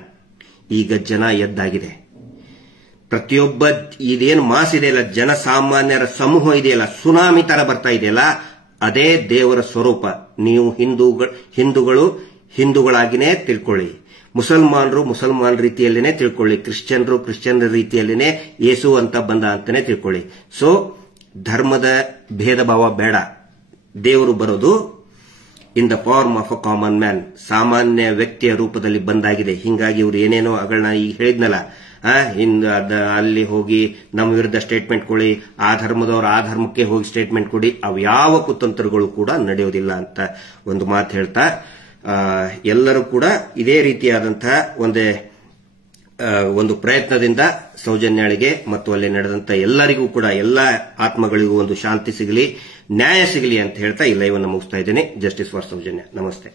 ಈಗ ಜನ ಎದ್ದಾಗಿದೆ. ಪ್ರತಿಯೊಬ್ಬ ಇದೇನು ಮಾಸ್ ಇದೆಯಲ್ಲ, ಜನಸಾಮಾನ್ಯರ ಸಮೂಹ ಇದೆಯಲ್ಲ, ಸುನಾಮಿ ತರ ಬರ್ತಾ ಇದೆಯಲ್ಲ, ಅದೇ ದೇವರ ಸ್ವರೂಪ. ನೀವು ಹಿಂದೂಗಳು ಹಿಂದೂಗಳಾಗಿನೇ ತಿಳ್ಕೊಳ್ಳಿ, ಮುಸಲ್ಮಾನರು ಮುಸಲ್ಮಾನ್ ರೀತಿಯಲ್ಲಿನೇ ತಿಳ್ಕೊಳ್ಳಿ, ಕ್ರಿಶ್ಚಿಯನ್ರು ಕ್ರಿಶ್ಚಿಯನ್ ರೀತಿಯಲ್ಲಿನೇ ಯೇಸು ಅಂತ ಬಂದ ಅಂತಾನೆ ತಿಳ್ಕೊಳ್ಳಿ. ಸೊ ಧರ್ಮದ ಭೇದ ಭಾವ ಬೇಡ. ದೇವರು ಬರೋದು in the form of a common man, ಸಾಮಾನ್ಯ ವ್ಯಕ್ತಿಯ ರೂಪದಲ್ಲಿ ಬಂದಾಗಿದೆ. ಹಿಂಗಾಗಿ ಇವರು ಏನೇನೋ ಅಗಳನ್ನ ಈಗ ಹೇಳಿದ್ನಲ್ಲ, ಅಲ್ಲಿ ಹೋಗಿ ನಮ್ಮ ವಿರುದ್ಧ ಸ್ಟೇಟ್ಮೆಂಟ್ ಕೊಡಿ, ಆ ಧರ್ಮದವರು ಆ ಧರ್ಮಕ್ಕೆ ಹೋಗಿ ಸ್ಟೇಟ್ಮೆಂಟ್ ಕೊಡಿ, ಅವು ಯಾವ ಕುತಂತ್ರಗಳು ಕೂಡ ನಡೆಯೋದಿಲ್ಲ ಅಂತ ಒಂದು ಮಾತು ಹೇಳ್ತಾ, ಎಲ್ಲರೂ ಕೂಡ ಇದೇ ರೀತಿಯಾದಂತಹ ಒಂದು ಪ್ರಯತ್ನದಿಂದ ಸೌಜನ್ಯಾಳಿಗೆ ಮತ್ತು ಅಲ್ಲಿ ನಡೆದಂತ ಎಲ್ಲರಿಗೂ ಕೂಡ, ಎಲ್ಲ ಆತ್ಮಗಳಿಗೂ ಒಂದು ಶಾಂತಿ ಸಿಗಲಿ, ನ್ಯಾಯ ಸಿಗಲಿ ಅಂತ ಹೇಳ್ತಾ ಈ ಲೈವ್ ಅನ್ನು ಮುಗಿಸ್ತಾ ಇದ್ದೇನೆ. Justice for Sowjanya. ನಮಸ್ತೆ.